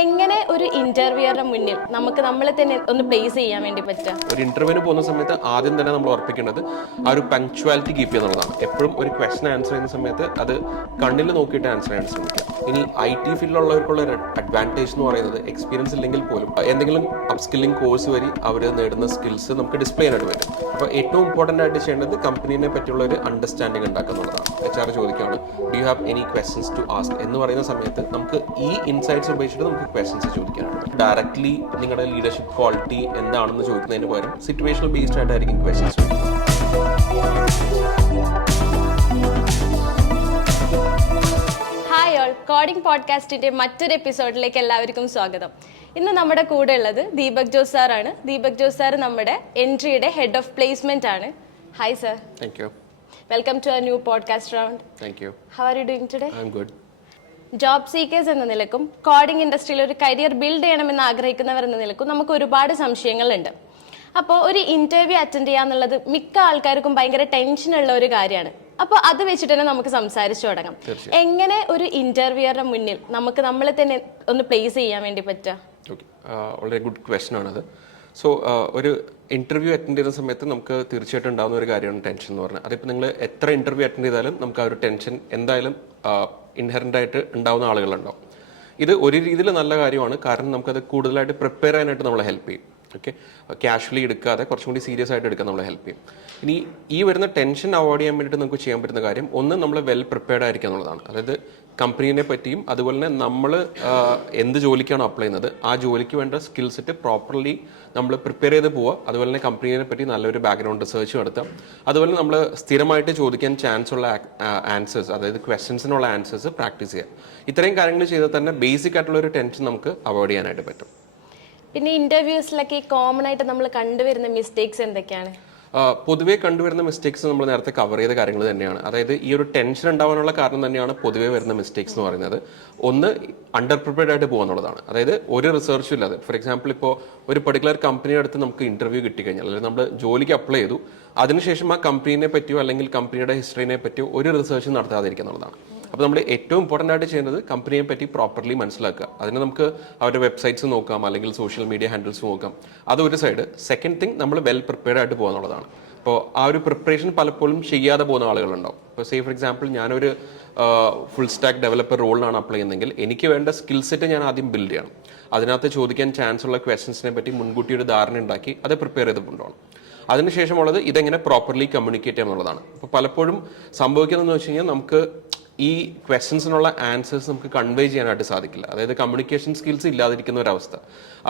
എങ്ങനെ ഒരു ഇന്റർവ്യൂറിന്റെ മുന്നിൽ നമുക്ക് നമ്മളെ തന്നെ ഒന്ന് പ്ലേസ് ചെയ്യാൻ വേണ്ടി പറ്റുക? ഒരു ഇന്റർവ്യൂവിന് പോകുന്ന സമയത്ത് ആദ്യം തന്നെ നമ്മൾ ഉറപ്പിക്കേണ്ടത് ആ ഒരു പങ്ക്ച്വാലിറ്റി കീപ്പ് ചെയ്യുക എന്നുള്ളതാണ്. എപ്പോഴും ഒരു ക്വസ്റ്റൻ ആൻസർ ചെയ്യുന്ന സമയത്ത് അത് കണ്ണിൽ നോക്കിയിട്ട് ആൻസർ ചെയ്യാൻ ശ്രമിക്കുക. ഇനി IT ഫീൽഡിലുള്ളവർക്കുള്ള ഒരു അഡ്വാൻറ്റേജ് എന്ന് പറയുന്നത് എക്സ്പീരിയൻസ് ഇല്ലെങ്കിൽ പോലും എന്തെങ്കിലും അപ്സ്കില്ലിംഗ് കോഴ്സ് വഴി അവർ നേടുന്ന സ്കിൽസ് നമുക്ക് ഡിസ്പ്ലേ ചെയ്യാനായിട്ട് വരും. അപ്പോൾ ഏറ്റവും ഇമ്പോർട്ടൻ്റ് ആയിട്ട് ചെയ്യേണ്ടത് കമ്പനീനെ പറ്റിയുള്ള ഒരു അണ്ടർസ്റ്റാൻഡിംഗ് ഉണ്ടാക്കുന്നുള്ളതാണ്. HR ചോദിക്കുകയാണ് do you have any questions to ask എന്ന് പറയുന്ന സമയത്ത് നമുക്ക് ഈ ഇൻസൈറ്റ്സ് ഉപയോഗിച്ചിട്ട് നമുക്ക് ക്വസ്റ്റൻസ് ചോദിക്കാനുണ്ട്. ഡയറക്ട്ലി നിങ്ങളുടെ ലീഡർഷിപ്പ് ക്വാളിറ്റി എന്താണെന്ന് ചോദിക്കുന്നതിന് പകരം സിറ്റുവേഷണൽ ബേസ്ഡ് ആയിട്ടായിരിക്കും ക്വസ്റ്റൻസ് ചോദിക്കുന്നത്. ഹായ് ഓൾ, കോഡിംഗ് പോഡ്കാസ്റ്റിന്റെ മറ്റൊരു എപ്പിസോഡിലേക്ക് എല്ലാവർക്കും സ്വാഗതം. ഇന്ന് നമ്മുടെ കൂടെ ഉള്ളത് ദീപക് ജോസ് സാറാണ്. ദീപക് ജോസ് സാർ നമ്മുടെ എൻട്രിയുടെ ഹെഡ് ഓഫ് പ്ലേസ്മെന്റ് ആണ്. Hi sir. Thank you. Welcome to a new podcast round. Thank you. How are you doing today? I'm good. Job seekers എന്ന നിലക്കും കോഡിംഗ് ഇൻഡസ്ട്രിയിൽ ഒരു കരിയർ ബിൽഡ് ചെയ്യണമെന്ന് ആഗ്രഹിക്കുന്നവർ എന്ന നിലക്കും നമുക്ക് ഒരുപാട് സംശയങ്ങളുണ്ട്. അപ്പോൾ ഒരു ഇന്റർവ്യൂ അറ്റൻഡ് ചെയ്യാന്നുള്ളത് മിക്ക ആൾക്കാർക്കും ഭയങ്കര ടെൻഷനുള്ള ഒരു കാര്യമാണ്. അപ്പോൾ അത് വെച്ചിട്ട് തന്നെ നമുക്ക് സംസാരിച്ചു തുടങ്ങാം. എങ്ങനെ ഒരു ഇന്റർവ്യൂറിന്റെ മുന്നിൽ നമുക്ക് നമ്മളെ തന്നെ ഒന്ന് പ്ലേസ് ചെയ്യാൻ വേണ്ടി പറ്റുക? ഓക്കെ, വളരെ ഗുഡ് ക്വസ്റ്റൻ ആണത്. സോ ഒരു ഇന്റർവ്യൂ അറ്റൻഡ് ചെയ്യുന്ന സമയത്ത് നമുക്ക് തീർച്ചയായിട്ടും ഉണ്ടാകുന്ന ഒരു കാര്യമാണ് ടെൻഷൻ എന്ന് പറഞ്ഞാൽ. അതിപ്പോൾ നിങ്ങൾ എത്ര ഇന്റർവ്യൂ അറ്റൻഡ് ചെയ്താലും നമുക്ക് ആ ഒരു ടെൻഷൻ എന്തായാലും ഇൻഹെറൻ്റ് ആയിട്ട് ഉണ്ടാകുന്ന ആളുകളുണ്ടാവും. ഇത് ഒരു രീതിയിൽ നല്ല കാര്യമാണ്, കാരണം നമുക്കത് കൂടുതലായിട്ട് പ്രിപ്പയർ ചെയ്യാനായിട്ട് നമ്മളെ ഹെൽപ്പ് ചെയ്യും. ഓക്കെ, കാഷ്വലി എടുക്കാതെ കുറച്ചും കൂടി സീരിയസ് ആയിട്ട് എടുക്കാൻ നമ്മളെ ഹെൽപ്പ് ചെയ്യും. ഇനി ഈ വരുന്ന ടെൻഷൻ അവോയ്ഡ് ചെയ്യാൻ വേണ്ടിയിട്ട് നമുക്ക് ചെയ്യാൻ പറ്റുന്ന കാര്യം ഒന്ന്, നമ്മൾ വെൽ പ്രിപ്പയർഡ് ആയിരിക്കുക എന്നുള്ളതാണ്. അതായത് കമ്പനീനെ പറ്റിയും അതുപോലെ തന്നെ നമ്മൾ എന്ത് ജോലിക്കാണോ അപ്ലൈ ചെയ്യുന്നത് ആ ജോലിക്ക് വേണ്ട സ്കിൽ സെറ്റ് പ്രോപ്പർലി നമ്മൾ പ്രിപ്പയർ ചെയ്ത് പോവുക. അതുപോലെ തന്നെ കമ്പനീനെ പറ്റി നല്ലൊരു ബാക്ക്ഗ്രൗണ്ട് റിസർച്ച് നടത്താം. അതുപോലെ നമ്മൾ സ്ഥിരമായിട്ട് ചോദിക്കാൻ ചാൻസ് ഉള്ള ആൻസേഴ്സ്, അതായത് ക്വസ്റ്റ്യൻസിനുള്ള ആൻസേഴ്സ് പ്രാക്ടീസ് ചെയ്യുക. ഇത്രയും കാര്യങ്ങൾ ചെയ്താൽ തന്നെ ബേസിക് ആയിട്ടുള്ള ഒരു ടെൻഷൻ നമുക്ക് അവോയ്ഡ് ചെയ്യാനായിട്ട് പറ്റും. പിന്നെ ഇന്റർവ്യൂസിലൊക്കെ കോമൺ ആയിട്ട് നമ്മൾ കണ്ടുവരുന്ന മിസ്റ്റേക്സ് എന്തൊക്കെയാണ്? പൊതുവേ കണ്ടുവരുന്ന മിസ്റ്റേക്സ് നമ്മൾ നേരത്തെ കവർ ചെയ്ത കാര്യങ്ങൾ തന്നെയാണ്. അതായത് ഈ ഒരു ടെൻഷൻ ഉണ്ടാവാനുള്ള കാരണം തന്നെയാണ് പൊതുവേ വരുന്ന മിസ്റ്റേക്സ് എന്ന് പറയുന്നത്. ഒന്ന്, അണ്ടർ പ്രിപ്പയർഡ് ആയിട്ട് പോകുന്നുള്ളതാണ്. അതായത് ഒരു റിസർച്ചും ഇല്ലാതെ, ഫോർ എക്സാമ്പിൾ ഇപ്പോൾ ഒരു പെർട്ടിക്കുലർ കമ്പനിയുടെ അടുത്ത് നമുക്ക് ഇന്റർവ്യൂ കിട്ടിക്കഴിഞ്ഞാൽ, അല്ലെങ്കിൽ നമ്മൾ ജോലിക്ക് അപ്ലൈ ചെയ്തു, അതിനുശേഷം ആ കമ്പനീനെ പറ്റിയോ അല്ലെങ്കിൽ കമ്പനിയുടെ ഹിസ്റ്ററിനെ പറ്റിയോ ഒരു റിസർച്ചും നടത്താതിരിക്കുന്നുള്ളതാണ്. അപ്പോൾ നമ്മൾ ഏറ്റവും ഇമ്പോർട്ടൻ്റ് ആയിട്ട് ചെയ്യുന്നത് കമ്പനിയെ പറ്റി പ്രോപ്പർലി മനസ്സിലാക്കുക. അതിന് നമുക്ക് അവരുടെ വെബ്സൈറ്റ്സ് നോക്കാം, അല്ലെങ്കിൽ സോഷ്യൽ മീഡിയ ഹാൻഡിൽസ് നോക്കാം. അതൊരു സൈഡ്. സെക്കൻഡ് തിങ്, നമ്മൾ വെൽ പ്രിപ്പയർഡ് ആയിട്ട് പോകുന്നുള്ളതാണ്. അപ്പോൾ ആ ഒരു പ്രിപ്പറേഷൻ പലപ്പോഴും ചെയ്യാതെ പോകുന്ന ആളുകളുണ്ടാവും. ഇപ്പോൾ സേ ഫോർ എക്സാമ്പിൾ ഞാനൊരു ഫുൾ സ്റ്റാക്ക് ഡെവലപ്പർ റോളിലാണ് അപ്ലൈ ചെയ്യുന്നതെങ്കിൽ എനിക്ക് വേണ്ട സ്കിൽ സെറ്റ് ഞാൻ ആദ്യം ബിൽഡ് ചെയ്യണം. അതിനകത്ത് ചോദിക്കാൻ ചാൻസ് ഉള്ള ക്വസ്റ്റൻസിനെ പറ്റി മുൻകൂട്ടി ഒരു ധാരണ ഉണ്ടാക്കി അത് പ്രിപ്പയർ ചെയ്ത് കൊണ്ടുപോകണം. അതിനുശേഷമുള്ളത് ഇതെങ്ങനെ പ്രോപ്പർലി കമ്മ്യൂണിക്കേറ്റ് ചെയ്യാം എന്നുള്ളതാണ്. അപ്പോൾ പലപ്പോഴും സംഭവിക്കുന്നതെന്ന് വെച്ച് കഴിഞ്ഞാൽ നമുക്ക് ഈ ക്വസ്റ്റ്യൻസിനുള്ള ആൻസേഴ്സ് നമുക്ക് കൺവേ ചെയ്യാനായിട്ട് സാധിക്കില്ല. അതായത് കമ്മ്യൂണിക്കേഷൻ സ്കിൽസ് ഇല്ലാതിരിക്കുന്ന ഒരവസ്ഥ,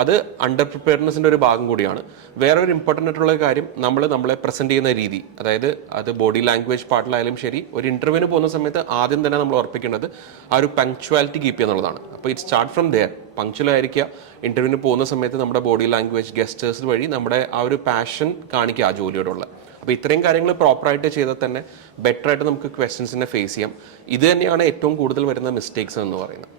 അത് അണ്ടർ പ്രിപ്പയർനെസിൻ്റെ ഒരു ഭാഗം കൂടിയാണ്. വേറെ ഒരു ഇമ്പോർട്ടൻ്റ് ആയിട്ടുള്ള കാര്യം, നമ്മളെ പ്രസന്റ് ചെയ്യുന്ന രീതി, അതായത് അത് ബോഡി ലാംഗ്വേജ് പാർട്ടിലായാലും ശരി, ഒരു ഇന്റർവ്യൂവിന് പോകുന്ന സമയത്ത് ആദ്യം തന്നെ നമ്മൾ ഉറപ്പിക്കേണ്ടത് ആ ഒരു പങ്ക്ച്വാലിറ്റി കീപ്പ് ചെയ്യുക എന്നുള്ളതാണ്. അപ്പോൾ it start from there. Punctual ആയിരിക്കുക. ഇന്റർവ്യൂവിന് പോകുന്ന സമയത്ത് നമ്മുടെ ബോഡി ലാംഗ്വേജ്, ഗസ്റ്റേഴ്സ് വഴി നമ്മുടെ ആ ഒരു പാഷൻ കാണിക്കുക ആ ജോലിയോടുള്ള. അപ്പോൾ ഇത്രയും കാര്യങ്ങൾ പ്രോപ്പറായിട്ട് ചെയ്താൽ തന്നെ ബെറ്റർ ആയിട്ട് നമുക്ക് ക്വസ്റ്റ്യൻസിനെ ഫേസ് ചെയ്യാം. ഇത് തന്നെയാണ് ഏറ്റവും കൂടുതൽ വരുന്ന മിസ്റ്റേക്സ് എന്ന് പറയുന്നത്.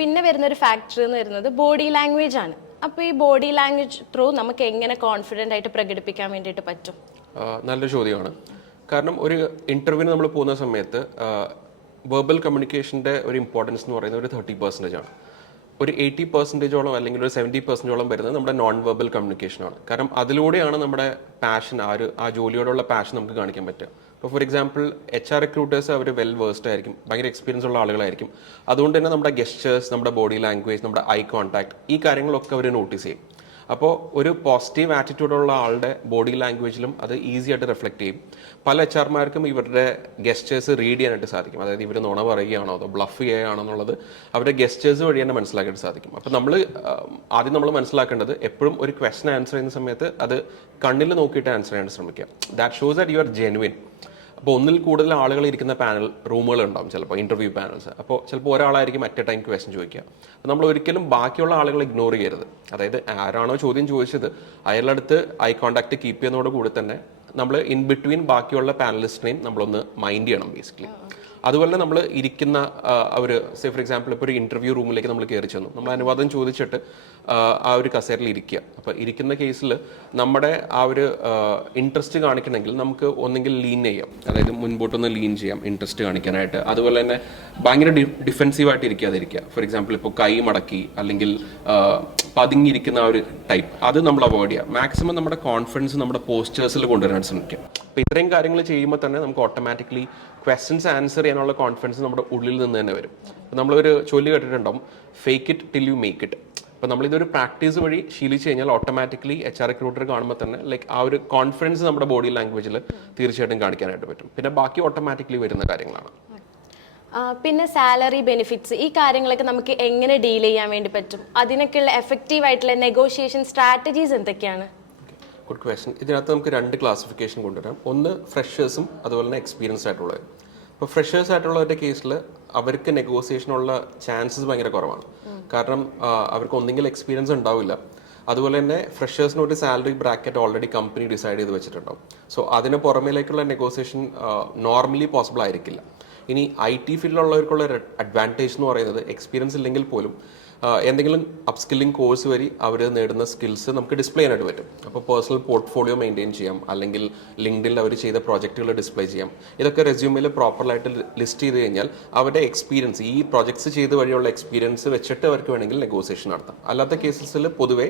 പിന്നെ വരുന്ന ഒരു ഫാക്ടർ എന്ന് വരുന്നത് ബോഡി ലാംഗ്വേജ് ആണ്. അപ്പോൾ ഈ ബോഡി ലാംഗ്വേജ് ത്രൂ നമുക്ക് എങ്ങനെ കോൺഫിഡൻ്റ് ആയിട്ട് പ്രകടിപ്പിക്കാൻ വേണ്ടിയിട്ട് പറ്റും? നല്ലൊരു ചോദ്യമാണ്. കാരണം ഒരു ഇന്റർവ്യൂവിന് നമ്മൾ പോകുന്ന സമയത്ത് വെർബൽ കമ്മ്യൂണിക്കേഷൻ്റെ ഒരു ഇമ്പോർട്ടൻസ് എന്ന് പറയുന്നത് ഒരു 30% ആണ്. ഒരു 80% അല്ലെങ്കിൽ ഒരു 70% വരുന്നത് നമ്മുടെ നോൺ വെർബൽ കമ്മ്യൂണിക്കേഷനാണ്. കാരണം അതിലൂടെയാണ് നമ്മുടെ പാഷൻ, ആ ജോലിയോടുള്ള പാഷൻ നമുക്ക് കാണിക്കാൻ പറ്റുക. ഇപ്പോൾ ഫോർ എക്സാമ്പിൾ HR റിക്രൂട്ടേഴ്സ് അവർ വെൽ വേഴ്സ്ഡ് ആയിരിക്കും, ഭയങ്കര എക്സ്പീരിയൻസ് ഉള്ള ആളുകളായിരിക്കും. അതുകൊണ്ട് തന്നെ നമ്മുടെ ഗെസ്റ്റേഴ്സ്, നമ്മുടെ ബോഡി ലാംഗ്വേജ്, നമ്മുടെ ഐ കോൺടാക്ട്, ഈ കാര്യങ്ങളൊക്കെ അവർ നോട്ടീസ് ചെയ്യും. അപ്പോൾ ഒരു പോസിറ്റീവ് ആറ്റിറ്റ്യൂഡുള്ള ആളുടെ ബോഡി ലാംഗ്വേജിലും അത് ഈസി ആയിട്ട് റിഫ്ലക്ട് ചെയ്യും. പല HR-മാർക്കും ഇവരുടെ ഗെസ്റ്റേഴ്സ് റീഡ് ചെയ്യാനായിട്ട് സാധിക്കും. അതായത് ഇവർ നുണ പറയുകയാണോ അതോ ബ്ലഫ് ചെയ്യുകയാണോ എന്നുള്ളത് അവരുടെ ഗെസ്റ്റേഴ്സ് വഴി തന്നെ മനസ്സിലാക്കാൻ സാധിക്കും. അപ്പോൾ ആദ്യം നമ്മൾ മനസ്സിലാക്കേണ്ടത് എപ്പോഴും ഒരു ക്വസ്റ്റൻ ആൻസർ ചെയ്യുന്ന സമയത്ത് അത് കണ്ണിൽ നോക്കിയിട്ട് ആൻസർ ചെയ്യാൻ ശ്രമിക്കുക. That shows that you are genuine. അപ്പോൾ ഒന്നിൽ കൂടുതൽ ആളുകൾ ഇരിക്കുന്ന പാനൽ റൂമുകൾ ഉണ്ടാവും, ചിലപ്പോൾ ഇന്റർവ്യൂ പാനൽസ്. അപ്പോൾ ചിലപ്പോൾ ഒരാളായിരിക്കും അറ്റ് എ ടൈം ക്വസ്റ്റൻ ചോദിക്കുക. അപ്പോൾ നമ്മൾ ഒരിക്കലും ബാക്കിയുള്ള ആളുകളെ ഇഗ്നോർ ചെയ്യരുത്. അതായത് ആരാണോ ചോദ്യം ചോദിച്ചത് അയാളുടെ അടുത്ത് ഐ കോൺടാക്ട് കീപ്പ് ചെയ്യുന്നതോട് കൂടി തന്നെ നമ്മൾ ഇൻ ബിറ്റ്വീൻ ബാക്കിയുള്ള പാനലിസ്റ്റിനെയും നമ്മളൊന്ന് മൈൻഡ് ചെയ്യണം ബേസിക്കലി. അതുപോലെ തന്നെ നമ്മൾ ഇരിക്കുന്ന ഒരു ഫോർ എക്സാമ്പിൾ ഇപ്പോൾ ഒരു ഇന്റർവ്യൂ റൂമിലേക്ക് നമ്മൾ കയറി ചെന്നു, നമ്മൾ അനുവാദം ചോദിച്ചിട്ട് ആ ഒരു കസേരയിൽ ഇരിക്കുക. അപ്പോൾ ഇരിക്കുന്ന കേസിൽ നമ്മുടെ ആ ഒരു ഇൻട്രസ്റ്റ് കാണിക്കണമെങ്കിൽ നമുക്ക് ഒന്നെങ്കിൽ ലീൻ ചെയ്യാം, അതായത് മുൻപോട്ടൊന്ന് ലീൻ ചെയ്യാം ഇൻട്രസ്റ്റ് കാണിക്കാനായിട്ട്. അതുപോലെ തന്നെ ഭയങ്കര ഡിഫെൻസീവായിട്ട് ഇരിക്കാതിരിക്കുക. ഫോർ എക്സാമ്പിൾ ഇപ്പോൾ കൈ മടക്കി അല്ലെങ്കിൽ പതുങ്ങിയിരിക്കുന്ന ആ ഒരു ടൈപ്പ്, അത് നമ്മൾ അവോയ്ഡ് ചെയ്യുക. മാക്സിമം നമ്മുടെ കോൺഫിഡൻസ് നമ്മുടെ പോസ്റ്റേഴ്സിൽ കൊണ്ടുവരാൻ ശ്രമിക്കുക. അപ്പോൾ ഇത്രയും കാര്യങ്ങൾ ചെയ്യുമ്പോൾ തന്നെ നമുക്ക് ഓട്ടോമാറ്റിക്കലി ക്വസ്റ്റ്യൻസ് ആൻസർ ചെയ്യാനുള്ള കോൺഫിഡൻസ് നമ്മുടെ ഉള്ളിൽ നിന്ന് തന്നെ വരും. അപ്പോൾ നമ്മളൊരു ചൊല്ലി കേട്ടിട്ടുണ്ടാവും, fake it till you make it. അപ്പോൾ നമ്മളിതൊരു പ്രാക്ടീസ് വഴി ശീലിച്ച് കഴിഞ്ഞാൽ ഓട്ടോമാറ്റിക്കലി HR റിക്രൂട്ടർ കാണുമ്പോൾ തന്നെ ലൈക്ക് ആ ഒരു കോൺഫിഡൻസ് നമ്മുടെ ബോഡി ലാംഗ്വേജിൽ തീർച്ചയായിട്ടും കാണിക്കാനായിട്ട് പറ്റും. പിന്നെ ബാക്കി ഓട്ടോമാറ്റിക്കലി വരുന്ന കാര്യങ്ങളാണ്. പിന്നെ സാലറി, ബെനിഫിറ്റ്സ്, ഈ കാര്യങ്ങളൊക്കെ നമുക്ക് എങ്ങനെ ഡീൽ ചെയ്യാൻ വേണ്ടി പറ്റും? അതിനൊക്കെയുള്ള എഫക്റ്റീവ് ആയിട്ടുള്ള നെഗോഷിയേഷൻ സ്ട്രാറ്റജീസ് എന്തൊക്കെയാണ്? Good question. ഇതിനകത്ത് നമുക്ക് 2 ക്ലാസിഫിക്കേഷൻ കൊണ്ടുവരാം. ഒന്ന് ഫ്രഷേഴ്സും അതുപോലെ തന്നെ എക്സ്പീരിയൻസ് ആയിട്ടുള്ളത്. ഇപ്പോൾ ഫ്രഷേഴ്സ് ആയിട്ടുള്ളവരുടെ കേസിൽ അവർക്ക് നെഗോസിയേഷനുള്ള ചാൻസസ് ഭയങ്കര കുറവാണ്. കാരണം അവർക്ക് ഒന്നെങ്കിൽ എക്സ്പീരിയൻസ് ഉണ്ടാവില്ല, അതുപോലെ തന്നെ ഫ്രഷേഴ്സിന് ഒരു salary bracket already company decide ചെയ്ത് വെച്ചിട്ടുണ്ടാവും. സോ അതിന് പുറമേലേക്കുള്ള നെഗോസിയേഷൻ നോർമലി പോസിബിൾ ആയിരിക്കില്ല. ഇനി IT ഫീൽഡിലുള്ളവർക്കുള്ള ഒരു അഡ്വാൻറ്റേജ് എന്ന് പറയുന്നത് എക്സ്പീരിയൻസ് ഇല്ലെങ്കിൽ പോലും എന്തെങ്കിലും അപ്സ്കില്ലിംഗ് കോഴ്സ് വഴി അവർ നേടുന്ന സ്കിൽസ് നമുക്ക് ഡിസ്പ്ലേ ചെയ്യാനായിട്ട് പറ്റും. അപ്പോൾ പേഴ്സണൽ പോർട്ട്ഫോളിയോ മെയിൻറ്റെയിൻ ചെയ്യാം, അല്ലെങ്കിൽ ലിങ്ക്ഡിനിൽ അവർ ചെയ്ത പ്രോജക്റ്റുകൾ ഡിസ്പ്ലേ ചെയ്യാം. ഇതൊക്കെ റെസ്യൂമിൽ പ്രോപ്പറായിട്ട് ലിസ്റ്റ് ചെയ്ത് കഴിഞ്ഞാൽ അവരുടെ എക്സ്പീരിയൻസ്, ഈ പ്രോജക്ട്സ് ചെയ്ത് വഴിയുള്ള എക്സ്പീരിയൻസ് വെച്ചിട്ട് അവർക്ക് വേണമെങ്കിൽ നെഗോസിയേഷൻ നടത്താം. അല്ലാത്ത കേസസിൽ പൊതുവേ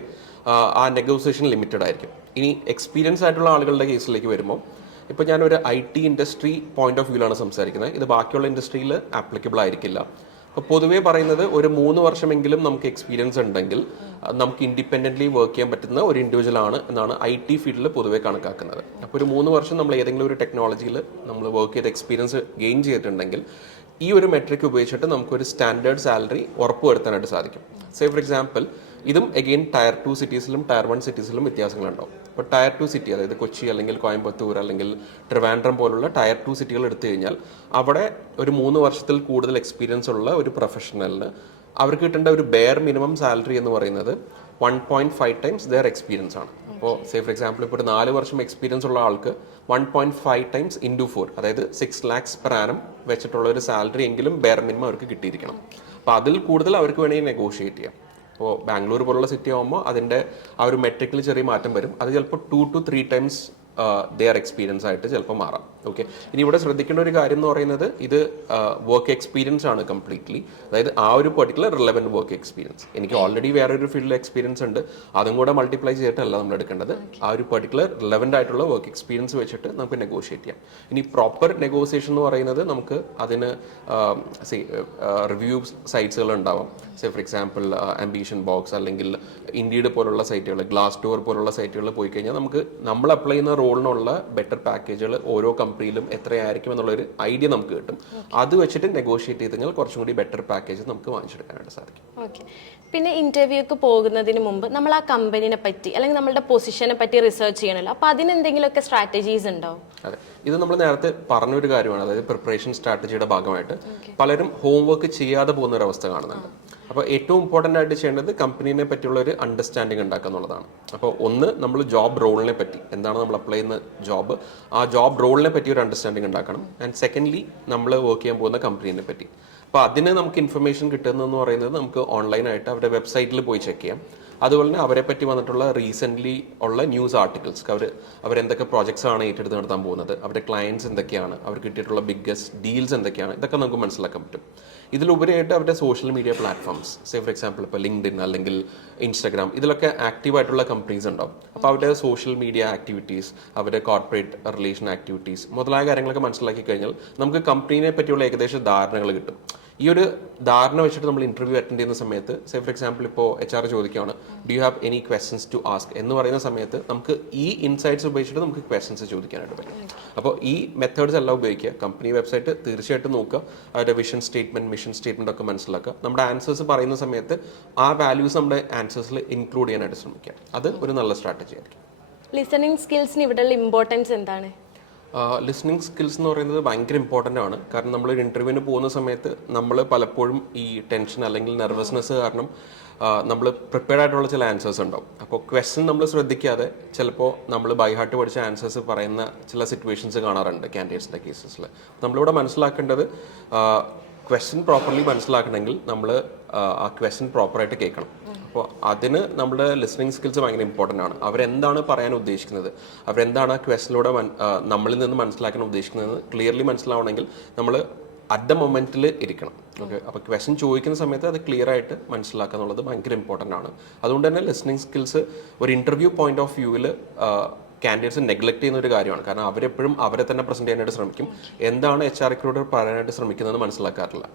ആ നെഗോസിയേഷൻ ലിമിറ്റഡ് ആയിരിക്കും. ഇനി എക്സ്പീരിയൻസ് ആയിട്ടുള്ള ആളുകളുടെ കേസിലേക്ക് വരുമ്പോൾ, ഇപ്പോൾ ഞാനൊരു IT ഇൻഡസ്ട്രി പോയിന്റ് ഓഫ് വ്യൂലാണ് സംസാരിക്കുന്നത്. ഇത് ബാക്കിയുള്ള ഇൻഡസ്ട്രിയിൽ ആപ്ലിക്കബിൾ ആയിരിക്കില്ല. അപ്പോൾ പൊതുവേ പറയുന്നത് ഒരു 3 വർഷമെങ്കിലും നമുക്ക് എക്സ്പീരിയൻസ് ഉണ്ടെങ്കിൽ നമുക്ക് ഇൻഡിപെൻഡൻ്റ്ലി വർക്ക് ചെയ്യാൻ പറ്റുന്ന ഒരു ഇൻഡിവിജ്വൽ ആണ് എന്നാണ് IT ഫീൽഡിൽ പൊതുവേ കണക്കാക്കുന്നത്. അപ്പോൾ ഒരു 3 വർഷം നമ്മൾ ഏതെങ്കിലും ഒരു ടെക്നോളജിയിൽ നമ്മൾ വർക്ക് ചെയ്ത് എക്സ്പീരിയൻസ് ഗെയിൻ ചെയ്തിട്ടുണ്ടെങ്കിൽ ഈ ഒരു മെട്രിക് ഉപയോഗിച്ചിട്ട് നമുക്കൊരു സ്റ്റാൻഡേർഡ് സാലറി ഉറപ്പുവരുത്താനായിട്ട് സാധിക്കും. ഫോർ എക്സാമ്പിൾ, ഇതും അഗെയിൻ Tier 2 സിറ്റീസിലും Tier 1 സിറ്റീസിലും വ്യത്യാസങ്ങളുണ്ടാവും. ഇപ്പോൾ Tier 2 സിറ്റി, അതായത് കൊച്ചി അല്ലെങ്കിൽ കോയമ്പത്തൂർ അല്ലെങ്കിൽ ട്രിവാൻഡ്രം പോലുള്ള Tier 2 സിറ്റികൾ എടുത്തു കഴിഞ്ഞാൽ അവിടെ ഒരു 3 വർഷത്തിൽ കൂടുതൽ എക്സ്പീരിയൻസ് ഉള്ള ഒരു പ്രൊഫഷണലിന് അവർക്ക് കിട്ടേണ്ട ഒരു ബെയർ മിനിമം സാലറി എന്ന് പറയുന്നത് 1.5 ടൈംസ് ദെയർ എക്സ്പീരിയൻസ് ആണ്. അപ്പോൾ ഫോർ എക്സാമ്പിൾ ഇപ്പോൾ ഒരു 4 വർഷം എക്സ്പീരിയൻസ് ഉള്ള ആൾക്ക് 1.5 ടൈംസ് ഇൻറ്റു 4, അതായത് 6 lakhs per annum വെച്ചിട്ടുള്ള ഒരു സാലറി എങ്കിലും ബെയർ മിനിമം അവർക്ക് കിട്ടിയിരിക്കണം. അപ്പോൾ അതിൽ കൂടുതൽ അവർക്ക് വേണമെങ്കിൽ നെഗോഷിയേറ്റ് ചെയ്യാം. ഇപ്പോൾ ബാംഗ്ലൂർ പോലുള്ള സിറ്റി ആകുമ്പോൾ അതിൻ്റെ ആ ഒരു മെട്രിക്കിൽ ചെറിയ മാറ്റം വരും. അത് ചിലപ്പോൾ 2 to 3 ടൈംസ് ദെയർ എക്സ്പീരിയൻസ് ആയിട്ട് ചിലപ്പോൾ മാറാം. ഓക്കെ, ഇനി ഇവിടെ ശ്രദ്ധിക്കേണ്ട ഒരു കാര്യം എന്ന് പറയുന്നത് ഇത് വർക്ക് എക്സ്പീരിയൻസ് ആണ് കംപ്ലീറ്റ്ലി. അതായത് ആ ഒരു പെർട്ടിക്കുലർ റിലവൻറ്റ് വർക്ക് എക്സ്പീരിയൻസ്. എനിക്ക് ഓൾറെഡി വേറൊരു ഫീൽഡിൽ എക്സ്പീരിയൻസ് ഉണ്ട്, അതും കൂടെ മൾട്ടിപ്ലൈ ചെയ്തിട്ടല്ല നമ്മൾ എടുക്കേണ്ടത്. ആ ഒരു പെർട്ടിക്കുലർ റിലവൻ്റ് ആയിട്ടുള്ള വർക്ക് എക്സ്പീരിയൻസ് വെച്ചിട്ട് നമുക്ക് നെഗോഷിയേറ്റ് ചെയ്യാം. ഇനി പ്രോപ്പർ നെഗോസിയേഷൻ എന്ന് പറയുന്നത് നമുക്ക് അതിന് റിവ്യൂ സൈറ്റ്സുകൾ ഉണ്ടാവാം. ഫോർ എക്സാമ്പിൾ ആംബിഷൻ ബോക്സ് അല്ലെങ്കിൽ ഇൻഡീഡ് പോലുള്ള സൈറ്റുകൾ, ഗ്ലാസ് ഡോർ പോലുള്ള സൈറ്റുകളിൽ പോയി കഴിഞ്ഞാൽ നമുക്ക് നമ്മൾ അപ്ലൈ ചെയ്യുന്ന റോളിനുള്ള ബെറ്റർ പാക്കേജുകൾ ഓരോ കമ്പനിയിലും എത്രയായിരിക്കും എന്നുള്ളൊരു ഐഡിയ നമുക്ക് കിട്ടും. അത് വെച്ചിട്ട് നെഗോഷിയേറ്റ് ചെയ്ത് കഴിഞ്ഞാൽ കുറച്ചും കൂടി ബെറ്റർ പാക്കേജ് നമുക്ക് വാങ്ങിച്ചെടുക്കാനായിട്ട് സാധിക്കും. ഓക്കെ, പിന്നെ ഇന്റർവ്യൂക്ക് പോകുന്നതിന് മുമ്പ് നമ്മൾ ആ കമ്പനിനെ പറ്റി അല്ലെങ്കിൽ നമ്മളുടെ പൊസിഷനെ പറ്റി റിസർച്ച് ചെയ്യണമല്ലോ. അപ്പോൾ അതിനെന്തെങ്കിലുമൊക്കെ സ്ട്രാറ്റജീസ് ഉണ്ടാവും? അതെ, ഇത് നമ്മൾ നേരത്തെ പറഞ്ഞൊരു കാര്യമാണ്. അതായത് പ്രിപ്പറേഷൻ സ്ട്രാറ്റജിയുടെ ഭാഗമായിട്ട് പലരും ഹോംവർക്ക് ചെയ്യാതെ പോകുന്ന ഒരു അവസ്ഥ കാണുന്നുണ്ട്. അപ്പോൾ ഏറ്റവും ഇമ്പോർട്ടൻ്റ് ആയിട്ട് ചെയ്യേണ്ടത് കമ്പനീനെ പറ്റിയുള്ള ഒരു അണ്ടർസ്റ്റാൻഡിങ് ഉണ്ടാക്കുക എന്നുള്ളതാണ്. അപ്പോൾ ഒന്ന്, നമ്മൾ ജോബ് റോളിനെ പറ്റി, എന്താണ് നമ്മൾ അപ്ലൈ ചെയ്യുന്ന ജോബ്, ആ ജോബ് റോളിനെ പറ്റി ഒരു അണ്ടർസ്റ്റാൻഡിങ് ഉണ്ടാക്കണം. ആൻഡ് സെക്കൻഡ്ലി, നമ്മൾ വർക്ക് ചെയ്യാൻ പോകുന്ന കമ്പനീനെ പറ്റി. അപ്പോൾ അതിന് നമുക്ക് ഇൻഫർമേഷൻ കിട്ടുന്നതെന്ന് പറയുന്നത് നമുക്ക് ഓൺലൈനായിട്ട് അവരുടെ വെബ്സൈറ്റിൽ പോയി ചെക്ക് ചെയ്യാം. അതുപോലെ തന്നെ അവരെ പറ്റി വന്നിട്ടുള്ള റീസെൻ്റ്ലി ഉള്ള ന്യൂസ് ആർട്ടിക്കിൾസ്, അവരെന്തൊക്കെ പ്രോജക്ട്സ് ആണ് ഏറ്റെടുത്ത് നടത്താൻ പോകുന്നത്, അവരുടെ ക്ലയൻറ്റ്സ് എന്തൊക്കെയാണ്, അവർക്ക് കിട്ടിയിട്ടുള്ള ബിഗ്ഗസ്റ്റ് ഡീൽസ് എന്തൊക്കെയാണ്, ഇതൊക്കെ നമുക്ക് മനസ്സിലാക്കാൻ പറ്റും. ഇതിലുപരിയായിട്ട് അവരുടെ social media platforms, four example ഇപ്പോൾ ലിങ്ക്ഡിൻ അല്ലെങ്കിൽ ഇൻസ്റ്റാഗ്രാം, ഇതിലൊക്കെ ആക്റ്റീവായിട്ടുള്ള കമ്പനീസ് ഉണ്ടാവും. അപ്പോൾ അവരുടെ സോഷ്യൽ മീഡിയ ആക്ടിവിറ്റീസ്, അവരുടെ കോർപ്പറേറ്റ് റിലേഷൻ ആക്ടിവിറ്റീസ് മുതലായ കാര്യങ്ങളൊക്കെ മനസ്സിലാക്കി കഴിഞ്ഞാൽ നമുക്ക് കമ്പനീനെ പറ്റിയുള്ള ഏകദേശം ധാരണകൾ കിട്ടും. ഈ ഒരു ധാരണ വെച്ചിട്ട് നമ്മൾ ഇന്റർവ്യൂ അറ്റൻഡ് ചെയ്യുന്ന സമയത്ത്, ഫോർ എക്സാമ്പിൾ ഇപ്പോൾ HR ചോദിക്കുകയാണ്, do you have any questions to ask എന്ന് പറയുന്ന സമയത്ത് നമുക്ക് ഈ ഇൻസൈറ്റ്സ് ഉപയോഗിച്ചിട്ട് നമുക്ക് ക്വസ്റ്റൻസ് ചോദിക്കാനായിട്ട് പറ്റും. അപ്പോൾ ഈ മെത്തേഡ്സ് എല്ലാം ഉപയോഗിക്കുക. കമ്പനി വെബ്സൈറ്റ് തീർച്ചയായിട്ടും നോക്കുക, അവരുടെ വിഷൻ സ്റ്റേറ്റ്മെന്റ്, മിഷൻ സ്റ്റേറ്റ്മെന്റ് ഒക്കെ മനസ്സിലാക്കുക. നമ്മുടെ ആൻസേഴ്സ് പറയുന്ന സമയത്ത് ആ വാല്യൂസ് നമ്മുടെ ആൻസേഴ്സിൽ ഇൻക്ലൂഡ് ചെയ്യാനായിട്ട് ശ്രമിക്കുക. അത് ഒരു നല്ല സ്ട്രാറ്റജി ആയിരിക്കും. ലിസണിങ് സ്കിൽസിന് ഇവിടെയുള്ള ഇമ്പോർട്ടൻസ് എന്താണ്? ലിസണിങ് സ്കിൽസ് എന്ന് പറയുന്നത് ഭയങ്കര ഇമ്പോർട്ടൻ്റ് ആണ്. കാരണം നമ്മളൊരു ഇൻ്റർവ്യൂവിന് പോകുന്ന സമയത്ത് നമ്മൾ പലപ്പോഴും ഈ ടെൻഷൻ അല്ലെങ്കിൽ നെർവസ്നെസ് കാരണം നമ്മൾ പ്രിപ്പയർഡ് ആയിട്ടുള്ള ചില ആൻസേഴ്സ് ഉണ്ടാവും. അപ്പോൾ ക്വസ്റ്റ്യൻ നമ്മൾ ശ്രദ്ധിക്കാതെ ചിലപ്പോൾ നമ്മൾ ബൈ ഹാർട്ട് പഠിച്ച ആൻസേഴ്സ് പറയുന്ന ചില സിറ്റുവേഷൻസ് കാണാറുണ്ട് കാൻഡിഡേറ്റ്സിൻ്റെ കേസസിൽ. നമ്മളിവിടെ മനസ്സിലാക്കേണ്ടത് ക്വസ്റ്റ്യൻ പ്രോപ്പർലി മനസ്സിലാക്കണമെങ്കിൽ നമ്മൾ ആ ക്വസ്റ്റ്യൻ പ്രോപ്പറായിട്ട് കേൾക്കണം. അപ്പോൾ അതിന് നമ്മുടെ ലിസണിങ് സ്കിൽസ് ഭയങ്കര ഇമ്പോർട്ടൻ്റ് ആണ്. അവരെന്താണ് പറയാൻ ഉദ്ദേശിക്കുന്നത്, അവരെന്താണ് ആ ക്വസ്റ്റ്യനിലൂടെ നമ്മളിൽ നിന്ന് മനസ്സിലാക്കാൻ ഉദ്ദേശിക്കുന്നത് ക്ലിയർലി മനസ്സിലാവണമെങ്കിൽ നമ്മൾ അറ്റ് ദ മൊമെന്റിൽ ഇരിക്കണം. ഓക്കെ, അപ്പോൾ ക്വസ്റ്റ്യൻ ചോദിക്കുന്ന സമയത്ത് അത് ക്ലിയർ ആയിട്ട് മനസ്സിലാക്കുക എന്നുള്ളത് ഭയങ്കര ഇമ്പോർട്ടൻ്റ് ആണ്. അതുകൊണ്ട് തന്നെ ലിസണിങ് സ്കിൽസ് ഒരു ഇന്റർവ്യൂ പോയിന്റ് ഓഫ് വ്യൂവിൽ കാൻഡിഡേറ്റ്സ് നെഗ്ലക്ട് ചെയ്യുന്ന ഒരു കാര്യമാണ്. കാരണം അവരെപ്പോഴും അവരെ തന്നെ പ്രസന്റ് ചെയ്യാനായിട്ട് ശ്രമിക്കും. എന്താണ് HR റിക്രൂട്ടർ പറയാനായിട്ട് ശ്രമിക്കുന്നത് മനസ്സിലാക്കാറില്ല.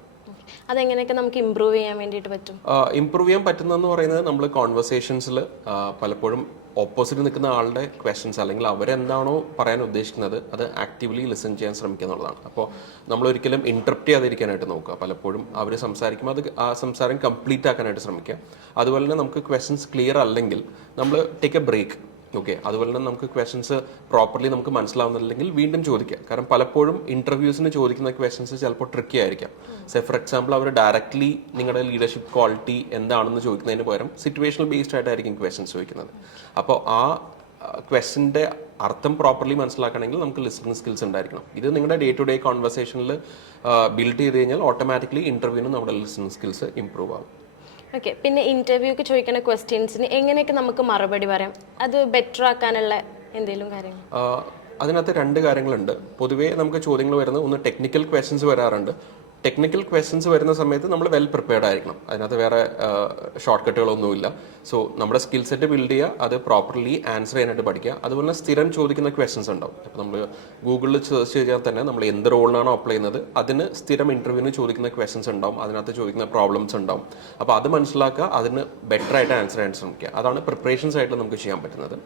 അതെങ്ങനെയൊക്കെ നമുക്ക് ഇമ്പ്രൂവ് ചെയ്യാൻ വേണ്ടിയിട്ട് പറ്റും? ഇമ്പ്രൂവ് ചെയ്യാൻ പറ്റുന്നതെന്ന് പറയുന്നത് നമ്മൾ കോൺവെർസേഷൻസിൽ പലപ്പോഴും ഓപ്പോസിറ്റ് നിൽക്കുന്ന ആളുടെ ക്വസ്റ്റ്യൻസ് അല്ലെങ്കിൽ അവരെന്താണോ പറയാൻ ഉദ്ദേശിക്കുന്നത് അത് ആക്റ്റീവ്ലി ലിസൺ ചെയ്യാൻ ശ്രമിക്കുക എന്നുള്ളതാണ്. അപ്പോൾ നമ്മൾ ഒരിക്കലും ഇന്റർപ്റ്റ് ചെയ്യാതിരിക്കാനായിട്ട് നോക്കുക. പലപ്പോഴും അവർ സംസാരിക്കുമ്പോൾ അത് ആ സംസാരം കംപ്ലീറ്റ് ആക്കാനായിട്ട് ശ്രമിക്കുക. അതുപോലെ തന്നെ നമുക്ക് ക്വസ്റ്റ്യൻസ് ക്ലിയർ അല്ലെങ്കിൽ നമ്മൾ ടേക്ക് എ ബ്രേക്ക്. ഓക്കെ, അതുപോലെ തന്നെ നമുക്ക് ക്വസ്റ്റ്യൻസ് പ്രോപ്പർലി നമുക്ക് മനസ്സിലാവുന്നില്ലെങ്കിൽ വീണ്ടും ചോദിക്കുക. കാരണം പലപ്പോഴും ഇന്റർവ്യൂസിന് ചോദിക്കുന്ന ക്വസ്റ്റ്യൻസ് ചിലപ്പോൾ ട്രിക്കി ആയിരിക്കാം. ഫോർ എക്സാമ്പിൾ അവർ ഡയറക്ട്ലി നിങ്ങളുടെ ലീഡർഷിപ്പ് ക്വാളിറ്റി എന്താണെന്ന് ചോദിക്കുന്നതിന് പകരം സിറ്റുവേഷണൽ ബേസ്ഡ് ആയിട്ടായിരിക്കും ക്വസ്റ്റ്യൻസ് ചോദിക്കുന്നത്. അപ്പോൾ ആ ക്വസ്റ്റ്യൻ്റെ അർത്ഥം പ്രോപ്പർലി മനസ്സിലാക്കണമെങ്കിൽ നമുക്ക് ലിസണിങ് സ്കിൽസ് ഉണ്ടായിരിക്കണം. ഇത് നിങ്ങളുടെ ഡേ ടു ഡേ കോൺവെർസേഷനിൽ ബിൽഡ് ചെയ്ത് കഴിഞ്ഞാൽ ഓട്ടോമാറ്റിക്കലി ഇന്റർവ്യൂവിന് നമ്മുടെ ലിസണിങ് സ്കിൽസ് ഇംപ്രൂവ് ആകും. ഓക്കെ, പിന്നെ ഇന്റർവ്യൂക്ക് ചോദിക്കുന്ന ക്വസ്റ്റ്യൻസിന് എങ്ങനെയൊക്കെ നമുക്ക് മറുപടി പറയാം? അത് ബെറ്റർ ആക്കാനുള്ള എന്തെങ്കിലും കാര്യങ്ങൾ? അതിനകത്ത് രണ്ട് കാര്യങ്ങളുണ്ട്. പൊതുവേ നമുക്ക് ചോദ്യങ്ങൾ വരുന്നത് ഒന്ന് ടെക്നിക്കൽ ക്വസ്റ്റ്യൻസ് വരാറുണ്ട്. ടെക്നിക്കൽ ക്വസ്റ്റ്യൻസ് വരുന്ന സമയത്ത് നമ്മൾ വെൽ പ്രിപ്പയർഡ് ആയിരിക്കണം. അതിനകത്ത് വേറെ ഷോർട്ട് കട്ടുകളൊന്നുമില്ല. സോ നമ്മുടെ സ്കിൽ സെറ്റ് ബിൽഡ് ചെയ്യുക, അത് പ്രോപ്പർലി ആൻസർ ചെയ്യാനായിട്ട് പഠിക്കുക. അതുപോലെ സ്ഥിരം ചോദിക്കുന്ന ക്വസ്റ്റ്യൻസ് ഉണ്ടാവും. ഇപ്പോൾ നമ്മൾ ഗൂഗിളിൽ സെർച്ച് ചെയ്താൽ തന്നെ നമ്മൾ എന്ത് റോളിനാണോ അപ്ലൈ ചെയ്യുന്നത് അതിന് സ്ഥിരം ഇന്റർവ്യൂവിന് ചോദിക്കുന്ന ക്വസ്റ്റ്യൻസ് ഉണ്ടാവും, അതിനകത്ത് ചോദിക്കുന്ന പ്രോബ്ലംസ് ഉണ്ടാവും. അപ്പോൾ അത് മനസ്സിലാക്കുക, അതിന് ബെറ്റർ ആയിട്ട് ആൻസർ ചെയ്യാൻ ശ്രമിക്കുക. അതാണ് പ്രിപ്പറേഷൻസ് ആയിട്ട് നമുക്ക് ചെയ്യാൻ പറ്റുന്നത്.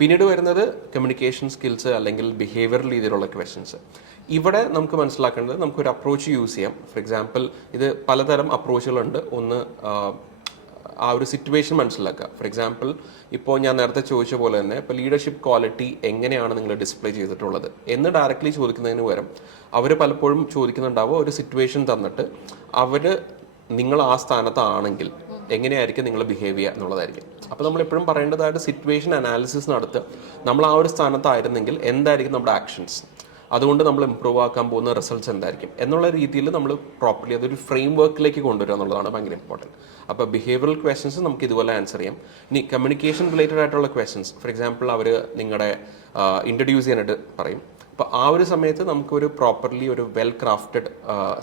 പിന്നീട് വരുന്നത് കമ്മ്യൂണിക്കേഷൻ സ്കിൽസ് അല്ലെങ്കിൽ ബിഹേവിയറൽ രീതിയിലുള്ള ക്വസ്റ്റ്യൻസ്. ഇവിടെ നമുക്ക് മനസ്സിലാക്കേണ്ടത് നമുക്കൊരു അപ്രോച്ച് യൂസ് ചെയ്യാം. ഫോർ എക്സാമ്പിൾ ഇത് പലതരം അപ്രോച്ചുകളുണ്ട്. ഒന്ന് ആ ഒരു സിറ്റുവേഷൻ മനസ്സിലാക്കുക. ഫോർ എക്സാമ്പിൾ ഇപ്പോൾ ഞാൻ നേരത്തെ ചോദിച്ച പോലെ തന്നെ ഇപ്പോൾ ലീഡർഷിപ്പ് ക്വാളിറ്റി എങ്ങനെയാണ് നിങ്ങൾ ഡിസ്പ്ലേ ചെയ്തിട്ടുള്ളത് എന്ന് ഡയറക്റ്റ്ലി ചോദിക്കുന്നതിന് പകരം അവർ പലപ്പോഴും ചോദിക്കുന്നുണ്ടാവുക ഒരു സിറ്റുവേഷൻ തന്നിട്ട് അവർ നിങ്ങൾ ആ സ്ഥാനത്താണെങ്കിൽ എങ്ങനെയായിരിക്കും നിങ്ങൾ ബിഹേവ് ചെയ്യുക എന്നുള്ളതായിരിക്കും. അപ്പോൾ നമ്മൾ എപ്പോഴും പറയേണ്ടതായിട്ട് സിറ്റുവേഷൻ അനാലിസിസ് നടത്തുക. നമ്മൾ ആ ഒരു സ്ഥാനത്തായിരുന്നെങ്കിൽ എന്തായിരിക്കും നമ്മുടെ ആക്ഷൻസ്, അതുകൊണ്ട് നമ്മൾ ഇംപ്രൂവ് ആക്കാൻ പോകുന്ന റിസൾട്ട്സ് എന്തായിരിക്കും എന്നുള്ള രീതിയിൽ നമ്മൾ പ്രോപ്പർലി അതൊരു ഫ്രെയിം വർക്കിലേക്ക് കൊണ്ടുവരിക എന്നുള്ളതാണ് ഭയങ്കര ഇമ്പോർട്ടൻറ്റ്. അപ്പോൾ ബിഹേവിയറൽ ക്വസ്റ്റ്യൻസ് നമുക്ക് ഇതുപോലെ ആൻസർ ചെയ്യാം. ഇനി കമ്മ്യൂണിക്കേഷൻ റിലേറ്റഡ് ആയിട്ടുള്ള ക്വസ്റ്റ്യൻസ്, ഫോർ എക്സാമ്പിൾ അവർ നിങ്ങളുടെ ഇൻട്രൊഡ്യൂസ് ചെയ്യാനായിട്ട് പറയും. അപ്പോൾ ആ ഒരു സമയത്ത് നമുക്കൊരു പ്രോപ്പർലി ഒരു വെൽ ക്രാഫ്റ്റഡ്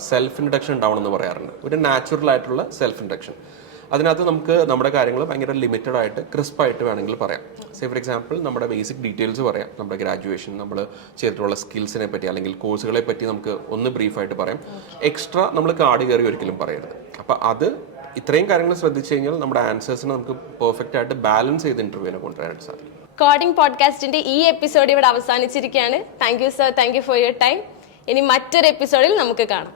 സെൽഫ് ഇൻട്രഡക്ഷൻ ഉണ്ടാവണമെന്ന് പറയാറുണ്ട്. ഒരു നാച്ചുറൽ ആയിട്ടുള്ള സെൽഫ് ഇൻട്രഡക്ഷൻ. അതിനകത്ത് നമുക്ക് നമ്മുടെ കാര്യങ്ങൾ ഭയങ്കര ലിമിറ്റഡ് ആയിട്ട് ക്രിസ്പായിട്ട് വേണമെങ്കിൽ പറയാം. ഫോർ എക്സാമ്പിൾ നമ്മുടെ ബേസിക് ഡീറ്റെയിൽസ് പറയാം, നമ്മുടെ ഗ്രാജുവേഷൻ, നമ്മൾ ചെയ്തിട്ടുള്ള സ്കിൽസിനെ പറ്റി അല്ലെങ്കിൽ കോഴ്സുകളെ പറ്റി നമുക്ക് ഒന്ന് ബ്രീഫായിട്ട് പറയാം. എക്സ്ട്രാ നമ്മൾ കാട് കയറി ഒരിക്കലും പറയരുത്. അപ്പോൾ അത് ഇത്രയും കാര്യങ്ങൾ ശ്രദ്ധിച്ചു കഴിഞ്ഞാൽ നമ്മുടെ ആൻസേഴ്സിനെ നമുക്ക് പെർഫെക്റ്റ് ആയിട്ട് ബാലൻസ് ചെയ്ത് ഇന്റർവ്യൂവിനെ കൊണ്ടുവരാനായിട്ട് സാധിക്കും. കോഡിംഗ് പോഡ്കാസ്റ്റിന്റെ ഈ എപ്പിസോഡ് ഇവിടെ അവസാനിച്ചിരിക്കുകയാണ്. Thank you sir, thank you for your time. ഇനി മറ്റൊരു എപ്പിസോഡിൽ നമുക്ക് കാണാം.